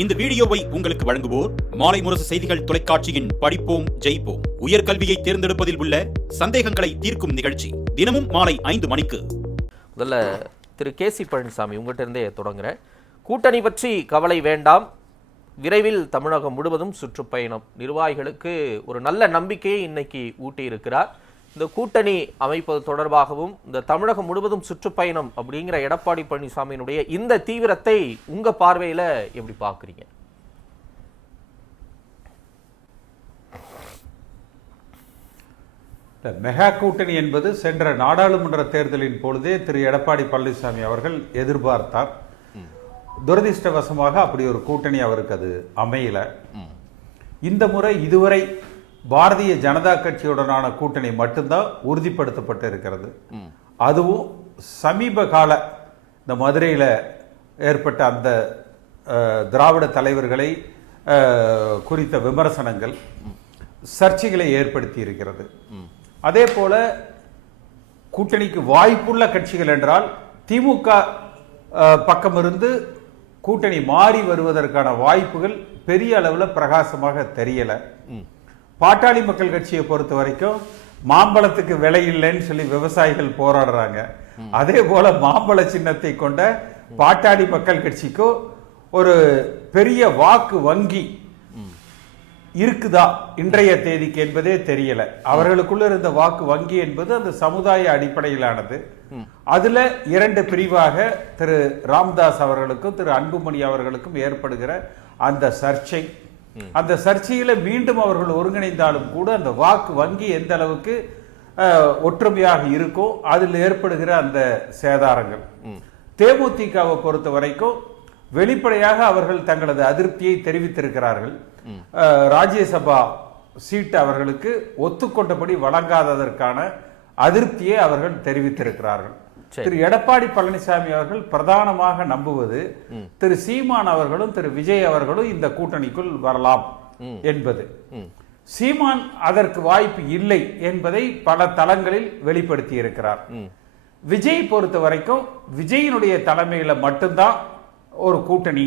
இந்த வீடியோவை உங்களுக்கு வழங்குவோர் மாலை முரசு செய்திகள் தொலைக்காட்சியின் படிப்போம் ஜெயிப்போம். உயர்கல்வியை தேர்ந்தெடுப்பதில் உள்ள சந்தேகங்களை தீர்க்கும் நிகழ்ச்சி தினமும் மாலை ஐந்து மணிக்கு. முதல்ல திரு கே சி பழனிசாமி உங்கள்கிட்ட இருந்தே தொடங்குறேன். கூட்டணி பற்றி கவலை வேண்டாம். விரைவில் தமிழகம் முழுவதும் சுற்றுப்பயணம். நிர்வாகிகளுக்கு ஒரு நல்ல நம்பிக்கையை இன்னைக்கு ஊட்டியிருக்கிறார். இந்த கூட்டணி அமைப்பது தொடர்பாகவும் இந்த தமிழகம் முழுவதும் சுற்றுப்பயணம் அப்படிங்கிற எடப்பாடி பழனிசாமியினுடைய இந்த தீவிரத்தை உங்க பார்வையில எப்படி பார்க்குறீங்க? இல்ல, மெகா கூட்டணி என்பது சென்ற நாடாளுமன்ற தேர்தலின் பொழுதே திரு எடப்பாடி பழனிசாமி அவர்கள் எதிர்பார்த்தார். துரதிர்ஷ்டவசமாக அப்படி ஒரு கூட்டணி அவருக்கு அது அமையல. இந்த முறை இதுவரை பாரதிய ஜனதா கட்சியுடனான கூட்டணி மட்டும்தான் உறுதிப்படுத்தப்பட்டு இருக்கிறது அதுவும் சமீப கால இந்த மதுரையில் ஏற்பட்ட அந்த திராவிட தலைவர்களை குறித்த விமர்சனங்கள் சர்ச்சைகளை ஏற்படுத்தி இருக்கிறது. அதே போல கூட்டணிக்கு வாய்ப்புள்ள கட்சிகள் என்றால் திமுக பக்கமிருந்து கூட்டணி மாறி வருவதற்கான வாய்ப்புகள் பெரிய அளவில் பிரகாசமாக தெரியல. பாட்டாளி மக்கள் கட்சியை பொறுத்த வரைக்கும் மாம்பழத்துக்கு விலை இல்லைன்னு சொல்லி விவசாயிகள் போராடுறாங்க. அதே போல மாம்பழ சின்னத்தை கொண்ட பாட்டாளி மக்கள் கட்சிக்கு ஒரு பெரிய வாக்கு வங்கி இருக்குதா இன்றைய தேதிக்கு என்பதே தெரியல. அவர்களுக்குள்ள இருந்த வாக்கு வங்கி என்பது அந்த சமுதாய அடிப்படையிலானது. அதுல இரண்டு பிரிவாக திரு ராம்தாஸ் அவர்களுக்கும் திரு அன்புமணி அவர்களுக்கும் ஏற்படுகிற அந்த சர்ச்சை. அந்த சர்ச்சையில மீண்டும் அவர்கள் ஒருங்கிணைந்தாலும் கூட அந்த வாக்கு வங்கி எந்த அளவுக்கு ஒற்றுமையாக இருக்கோ அதில் ஏற்படுகிற அந்த சேதாரங்கள். தேமுதிகவை பொறுத்த வரைக்கும் வெளிப்படையாக அவர்கள் தங்களது அதிருப்தியை தெரிவித்திருக்கிறார்கள். ராஜ்யசபா சீட் அவர்களுக்கு ஒத்துக்கொண்டபடி வழங்காததற்கான அதிருப்தியை அவர்கள் தெரிவித்திருக்கிறார்கள். திரு எடப்பாடி பழனிசாமி அவர்கள் பிரதானமாக நம்புவது திரு சீமான் அவர்களும் திரு விஜய் அவர்களும் இந்த கூட்டணிக்குள் வரலாம் என்பது. சீமான் அதற்கு வாய்ப்பு இல்லை என்பதை பல தளங்களில் வெளிப்படுத்தி இருக்கிறார் விஜய் பொறுத்த வரைக்கும் விஜயினுடைய தலைமையில மட்டும்தான் ஒரு கூட்டணி.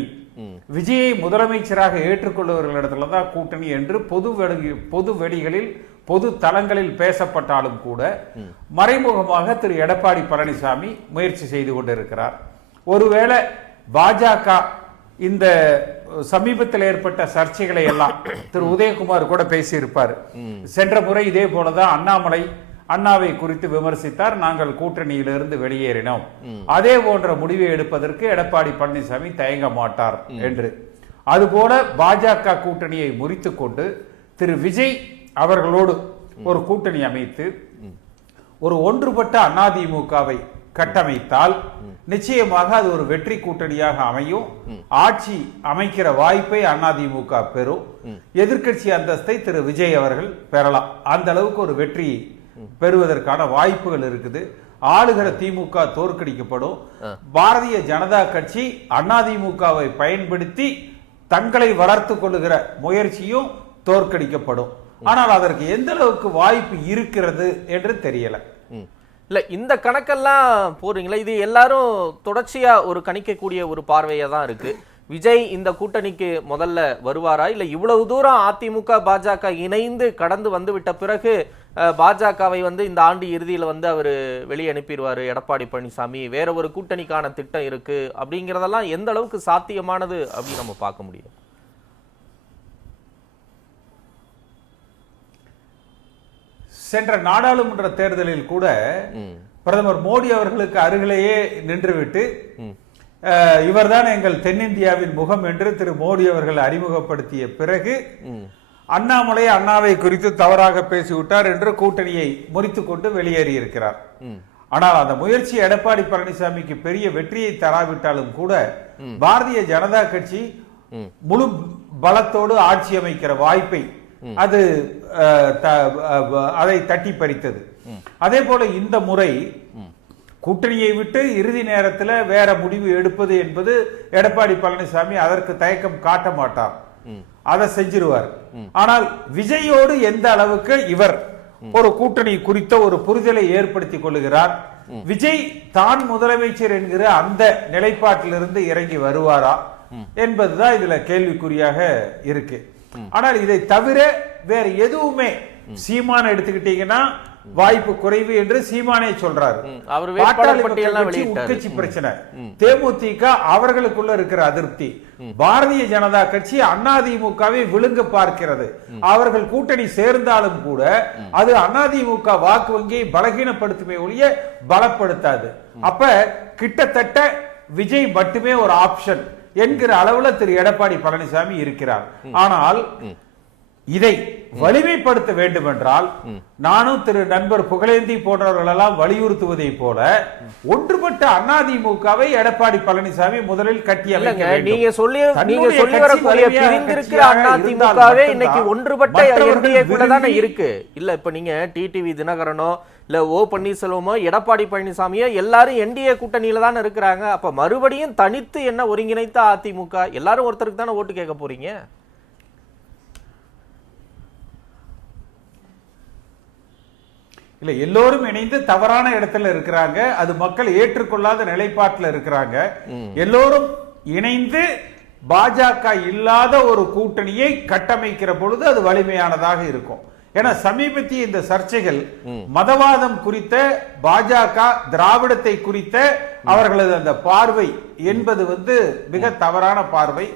விஜயை முதலமைச்சராக ஏற்றுக்கொள்பவர்களிடத்துல தான் கூட்டணி என்று பொது வெளி பொது வெளிகளில் பொது தளங்களில் பேசப்பட்டாலும் கூட மறைமுகமாக திரு. எடப்பாடி பழனிசாமி முயற்சி செய்து கொண்டிருக்கிறார். ஒருவேளை பாஜக இந்த சமீபத்தில் ஏற்பட்ட சர்ச்சைகளை எல்லாம் திரு. உதயகுமார் கூட பேசியிருப்பார். சென்ற முறை இதே போலதான் அண்ணாமலை அண்ணாவை குறித்து விமர்சித்தார். நாங்கள் கூட்டணியிலிருந்து வெளியேறினோம். அதே போன்ற முடிவை எடுப்பதற்கு எடப்பாடி பழனிசாமி தயங்க மாட்டார் என்று. அதுபோல பாஜக கூட்டணியை முறித்துக் கொண்டு திரு. விஜய் அவர்களோடு ஒரு கூட்டணி அமைத்து ஒரு ஒன்றுபட்ட அதிமுகவை கட்டமைத்தால் நிச்சயமாக அது ஒரு வெற்றி கூட்டணியாக அமையும். ஆட்சி அமைக்கிற வாய்ப்பை அதிமுக பெறும். எதிர்க்கட்சி அந்தஸ்தை திரு விஜய் அவர்கள் பெறலாம். அந்த அளவுக்கு ஒரு வெற்றி பெறுவதற்கான வாய்ப்புகள் இருக்குது. ஆளுகிற திமுக தோற்கடிக்கப்படும். பாரதிய ஜனதா கட்சி அதிமுகவை பயன்படுத்தி தங்களை வளர்த்து கொள்ளுகிற முயற்சியும் தோற்கடிக்கப்படும். ஆனால் அதற்கு எந்த அளவுக்கு வாய்ப்பு இருக்கிறது என்று தெரியல. ம். இல்ல இந்த கணக்கெல்லாம் போறீங்களா இது எல்லாரும் தொடர்ச்சியா ஒரு கணிக்கக்கூடிய ஒரு பார்வையா தான் இருக்கு. விஜய் இந்த கூட்டணிக்கு முதல்ல வருவாரா? இல்ல இவ்வளவு தூரம் அதிமுக பாஜக இணைந்து கடந்து வந்து விட்ட பிறகு பாஜகவை வந்து இந்த ஆண்டு இறுதியில் வந்து அவர் வெளியே அனுப்பிடுவார் எடப்பாடி பழனிசாமி. வேற ஒரு கூட்டணிக்கான திட்டம் இருக்கு. அப்படிங்கிறதெல்லாம் எந்த அளவுக்கு சாத்தியமானது அப்படின்னு நம்ம பார்க்க முடியும். சென்ற நாடாளுமன்ற தேர்தலில் கூட பிரதமர் மோடி அவர்களுக்கு அருகிலேயே நின்றுவிட்டு இவர்தான் எங்கள் தென்னிந்தியாவின் முகம் என்று திரு மோடி அவர்கள் அறிமுகப்படுத்திய பிறகு அண்ணாமலை அண்ணாவை குறித்து தவறாக பேசிவிட்டார் என்று கூட்டணியை முறித்துக் கொண்டு வெளியேறியிருக்கிறார். ஆனால் அந்த முயற்சி எடப்பாடி பழனிசாமிக்கு பெரிய வெற்றியை தராவிட்டாலும் கூட பாரதிய ஜனதா கட்சி முழு பலத்தோடு ஆட்சி அமைக்கிற வாய்ப்பை அது அதை தட்டி பறித்தது. அதே போல இந்த முறை கூட்டணியை விட்டு இறுதி நேரத்தில் வேற முடிவு எடுப்பது என்பது எடப்பாடி பழனிசாமி அதற்கு தயக்கம் காட்ட மாட்டார். அதை செஞ்சிருவார். ஆனால் விஜயோடு எந்த அளவுக்கு இவர் ஒரு கூட்டணி குறித்த ஒரு புரிதலை ஏற்படுத்தி கொள்ளுகிறார். விஜய் தான் முதலமைச்சர் என்கிற அந்த நிலைப்பாட்டிலிருந்து இறங்கி வருவாரா என்பதுதான் இதுல கேள்விக்குறியாக இருக்கு. ஆனால் இதை தவிர வேற எதுவுமே சீமான எடுத்துக்கிட்டீங்கன்னா வாய்ப்பு குறைவு என்று சீமானே சொல்றாரு. உட்கட்சி பிரச்சனை. தேமுதிக அவர்களுக்குள்ள இருக்கிற அதிருப்தி. பாரதிய ஜனதா கட்சி அதிமுகவை விழுங்க பார்க்கிறது. அவர்கள் கூட்டணி சேர்ந்தாலும் கூட அது அதிமுக வாக்கு வங்கியை பலகீனப்படுத்துமே ஒழிய பலப்படுத்தாது. அப்ப கிட்டத்தட்ட விஜய் மட்டுமே ஒரு ஆப்ஷன். என்கிற அளவுல திரு எடப்பாடி பழனிசாமி இருக்கிறார். ஆனால் இதை வலிமைப்படுத்த வேண்டும் என்றால் நானும் திரு நண்பர் புகழேந்தி போன்றவர்கள் எல்லாம் வலியுறுத்துவதை போல ஒன்றுபட்ட அதிமுகவை எடப்பாடி பழனிசாமி முதலில் கட்டி. நீங்க சொல்லி நீங்க சொல்லி வரக்கூடிய பிரிந்திருக்கிற அதிமுகவே இன்னைக்கு ஒன்றுபட்ட என்டிஏ கூட தானே இருக்கு. இல்ல இப்ப நீங்க டிடிவி தினகரனோ இல்ல ஓ பன்னீர்செல்வமோ எடப்பாடி பழனிசாமியோ எல்லாரும் என்டிஏ கூட்டணியில தானே இருக்கிறாங்க. அப்ப மறுபடியும் தனித்து என்ன ஒருங்கிணைத்த அதிமுக? எல்லாரும் ஒருத்தருக்கு தானே ஓட்டு கேட்க போறீங்க? இல்ல எல்லோரும் இணைந்து தவறான இடத்துல இருக்கிறாங்க. அது மக்கள் ஏற்றுக்கொள்ளாத நிலைப்பாட்டுல இருக்கிறாங்க. எல்லோரும் இணைந்து பாஜக இல்லாத ஒரு கூட்டணியை கட்டமைக்கிற பொழுது அது வலிமையானதாக இருக்கும். ஏன்னா சமீபத்திய இந்த சர்ச்சைகள் மதவாதம் குறித்த பாஜக திராவிடத்தை குறித்த அவர்களது அந்த பார்வை என்பது வந்து மிக தவறான பார்வை.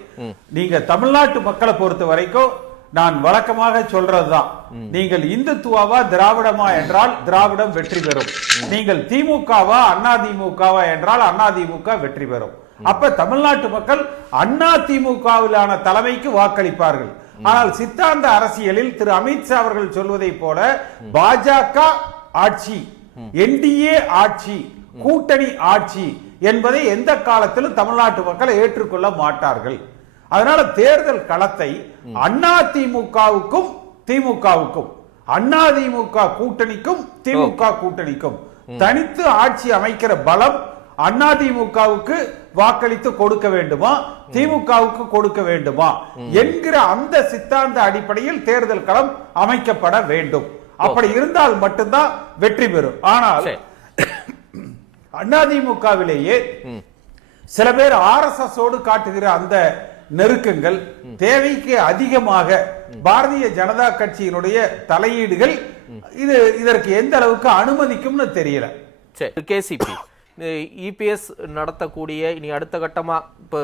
நீங்க தமிழ்நாட்டு மக்களை பொறுத்த வரைக்கும் நான் வழக்கமாக சொல்றதுதான். நீங்கள் இந்துத்துவாவா திராவிடமா என்றால் திராவிடம் வெற்றி பெறும். நீங்கள் திமுகவா அண்ணா திமுகவா என்றால் அண்ணா திமுக வெற்றி பெறும். அப்ப தமிழ்நாட்டு மக்கள் அண்ணா திமுகவிலான தலைமைக்கு வாக்களிப்பார்கள். ஆனால் சித்தாந்த அரசியலில் திரு அமித்ஷா அவர்கள் சொல்வதை போல பாஜக ஆட்சி என்டிஏ ஆட்சி கூட்டணி ஆட்சி என்பதை எந்த காலத்திலும் தமிழ்நாட்டு மக்கள் ஏற்றுக்கொள்ள மாட்டார்கள். அதனால தேர்தல் களத்தை அண்ணா திமுகவுக்கும் திமுகவுக்கும் அண்ணா திமுக கூட்டணிக்கும் திமுக கூட்டணிக்கும் தனித்து ஆட்சி அமைக்கிற பலம் அண்ணா திமுகவுக்கு வாக்களித்து கொடுக்க வேண்டுமா? திமுகவுக்கு கொடுக்க வேண்டுமா? என்கிற அந்த சித்தாந்த அடிப்படையில் தேர்தல் களம் அமைக்கப்பட வேண்டும். அப்படி இருந்தால் மட்டும்தான் வெற்றி பெறும். ஆனால். அதிமுகவிலேயே சில பேர் ஆர்எஸ்எஸ் ஓடு காட்டுகிற அந்த நெருக்கங்கள் தேவைக்கு அதிகமாக பாரதிய ஜனதா கட்சியினுடைய தலையீடுகள் இது இதற்கு எந்த அளவுக்கு அனுமதிக்கும்னு தெரியல. சரி கேசிபி. இபிஎஸ் நடத்தக்கூடிய இனி அடுத்த கட்டமா இப்போ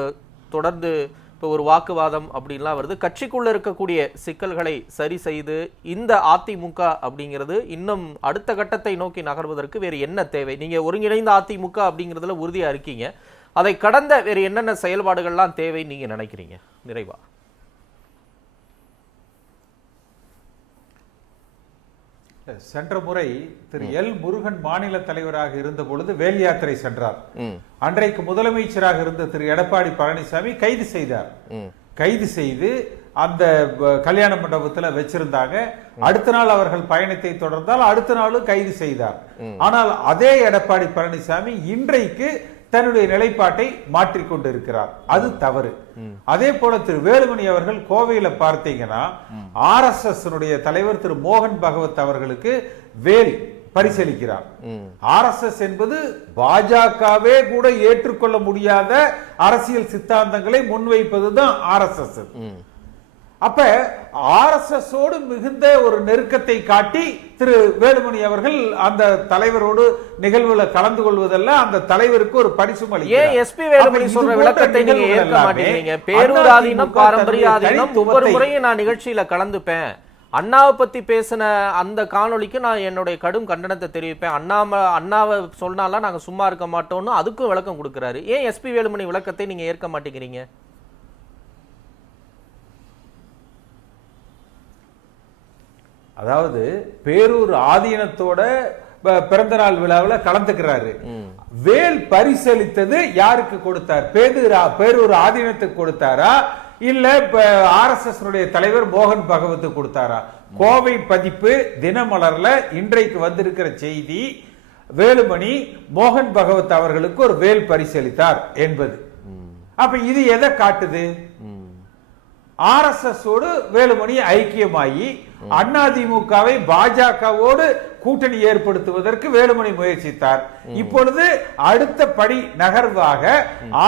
தொடர்ந்து இப்போ ஒரு வாக்குவாதம் அப்படின்லாம் வருது. கட்சிக்குள்ள இருக்கக்கூடிய சிக்கல்களை சரி செய்து இந்த அதிமுக அப்படிங்கிறது இன்னும் அடுத்த கட்டத்தை நோக்கி நகர்வதற்கு வேறு என்ன தேவை? நீங்க ஒருங்கிணைந்த அதிமுக அப்படிங்கிறதுல உறுதியா இருக்கீங்க. அதை கடந்த வேறு என்னென்ன செயல்பாடுகள்லாம் தேவை நீங்க நினைக்கிறீங்க? நிறைவா. சென்ற முறை திரு எல் முருகன் மாநில தலைவராக இருந்த பொழுது வேல் யாத்திரை சென்றார். அன்றைக்கு முதலமைச்சராக இருந்த திரு எடப்பாடி பழனிசாமி கைது செய்தார். கைது செய்து அந்த கல்யாண மண்டபத்துல வச்சிருந்தாங்க. அடுத்த நாள் அவர்கள் பயணத்தை தொடர்ந்தால் அடுத்த நாளும் கைது செய்தார். ஆனால் அதே எடப்பாடி பழனிசாமி இன்றைக்கு தன்னுடைய நிலைப்பாட்டை மாற்றிக் கொண்டிருக்கிறார். அது தவறு. அதே போல திரு வேலுமணி அவர்கள் கோவையில பார்த்தீங்கன்னா ஆர் எஸ் எஸ் தலைவர் திரு மோகன் பகவத் அவர்களுக்கு வேல் பரிசளிக்கிறார். ஆர் எஸ் எஸ் என்பது பாஜகவே கூட ஏற்றுக்கொள்ள முடியாத அரசியல் சித்தாந்தங்களை முன்வைப்பதுதான் ஆர் எஸ் எஸ். அப்ப ஆர் எஸ் எஸ் ஓடு மிகுந்த ஒரு நெருக்கத்தை காட்டி திரு வேலுமணி அவர்கள் அந்த தலைவரோடு நிகழ்வுல கலந்து கொள்வதல்ல அந்த தலைவருக்கு ஒரு பரிசும் ஏன். எஸ்பி வேலுமணி சொல்ற விளக்கத்தை நீங்க ஏற்க மாட்டேங்கிறீங்க? பேரூராதீனம் பாரம்பரிய ஆதீனம் ஒவ்வொரு முறையும் நான் நிகழ்ச்சியில கலந்துப்பேன். அண்ணாவை பத்தி பேசின அந்த காணொளிக்கு நான் என்னுடைய கடும் கண்டனத்தை தெரிவிப்பேன். அண்ணாம அண்ணாவை சொன்னாலாம் நாங்க சும்மா இருக்க மாட்டோம்னு அதுக்கும் விளக்கம் கொடுக்கறாரு. ஏன் எஸ்பி வேலுமணி விளக்கத்தை நீங்க ஏற்க மாட்டேங்கிறீங்க? அதாவது பேரூர் ஆதீனத்தோட பிறந்த நாள் விழாவுல கலந்துக்கிறாரு. வேல் பரிசளித்தது யாருக்கு கொடுத்தார்? பேரூர் ஆ- பேரூர் ஆதீனத்துக்கு கொடுத்தாரா? இல்ல ஆர் எஸ் எஸ் தலைவர் மோகன் பகவத்துக்கு கொடுத்தாரா? கோவை பதிப்பு தினமலர்ல இன்றைக்கு வந்திருக்கிற செய்தி வேலுமணி மோகன் பகவத் அவர்களுக்கு ஒரு வேல் பரிசளித்தார் என்பது. அப்ப இது எதை காட்டுது? ஆர்எஸ்எஸ் ஓடு வேலுமணி ஐக்கியமாகி அதிமுகவை பாஜகவோடு கூட்டணி ஏற்படுத்துவதற்கு வேலுமணி முயற்சித்தார். இப்பொழுது அடுத்த படி நகர்வாக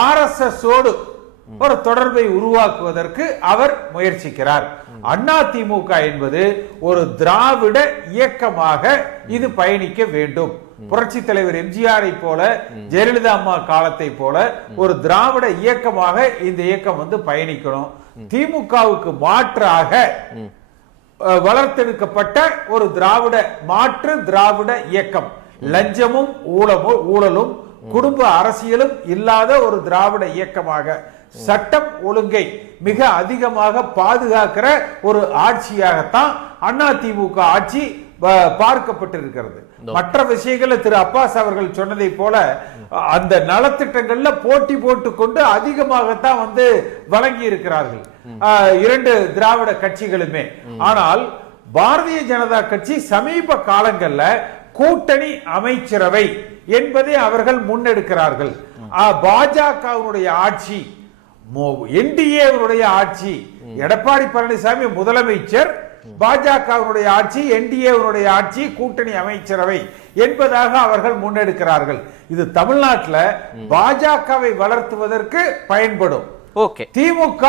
ஆர்எஸ்எஸ் ஓடு ஒரு தொடர்பை உருவாக்குவதற்கு அவர் முயற்சிக்கிறார். அதிமுக என்பது ஒரு திராவிட இயக்கமாக இது பயணிக்க வேண்டும். புரட்சி தலைவர் எம்ஜிஆரை போல ஜெயலலிதா அம்மா காலத்தை போல ஒரு திராவிட இயக்கமாக இந்த இயக்கம் வந்து பயணிக்கணும். திமுகவுக்கு மாற்றாக வளர்த்தெடுக்கப்பட்ட ஒரு திராவிட மாற்று திராவிட இயக்கம். லஞ்சமும் ஊழமும் ஊழலும் குடும்ப அரசியலும் இல்லாத ஒரு திராவிட இயக்கமாக சட்டம் ஒழுங்கை மிக அதிகமாக பாதுகாக்கிற ஒரு ஆட்சியாகத்தான் அதிமுக ஆட்சி பார்க்கப்பட்டிருக்கிறது. மற்ற விஷயங்கள்ல திரு அப்பாஸ் அவர்கள் சொன்னதை போல அந்த நலத்திட்டங்கள்ல போட்டி போட்டுக்கொண்டு அதிகமாகத்தான் வந்து வழங்கி இருக்கிறார்கள். இரண்டு திராவிட கட்சிகளுமே. ஆனால் பாரதிய ஜனதா கட்சி சமீப காலங்கள்ல கூட்டணி அமைச்சரவை என்பதை அவர்கள் முன்னெடுக்கிறார்கள். அஹ், பாஜகவினுடைய ஆட்சி என்டிஏ ஆட்சி எடப்பாடி பழனிசாமி முதலமைச்சர் பாஜகவினுடைய ஆட்சி என்டிஏ ஆட்சி கூட்டணி அமைச்சரவை என்பதாக அவர்கள் முன்னெடுக்கிறார்கள். இது தமிழ்நாட்டுல பாஜகவை வளர்த்துவதற்கு பயன்படும். ஓகே. திமுக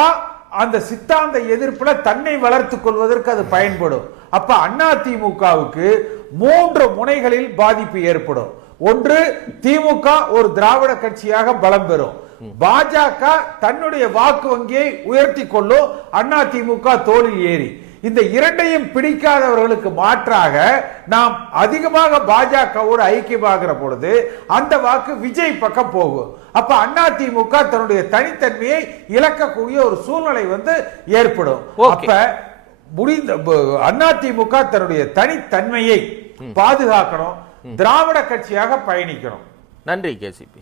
அந்த சித்தாந்த எதிர்ப்புல தன்னை வளர்த்துக் கொள்வதற்கு அது பயன்படும். அப்ப அண்ணா திமுகவுக்கு மூன்று முனைகளில் பாதிப்பு ஏற்படும். ஒன்று திமுக ஒரு திராவிட கட்சியாக பலம் பெறும். பாஜக தன்னுடைய வாக்கு வங்கியை உயர்த்தி கொள்ளும். அண்ணா திமுக தோளில் ஏறி. இந்த இரண்டையும் பிடிக்காதவர்களுக்கு மாற்றாக நாம் அதிகமாக பாஜகவோடு ஐக்கியமாகிற பொழுது அந்த வாக்கு விஜய் பக்கம் போகும். அப்ப அண்ணா திமுக தன்னுடைய தனித்தன்மையை இழக்கக்கூடிய ஒரு சூழ்நிலை வந்து ஏற்படும். அப்ப முடிந்த அண்ணா திமுக தன்னுடைய தனித்தன்மையை பாதுகாக்கணும். திராவிட கட்சியாக பயணிக்கணும். நன்றி கேசிபி.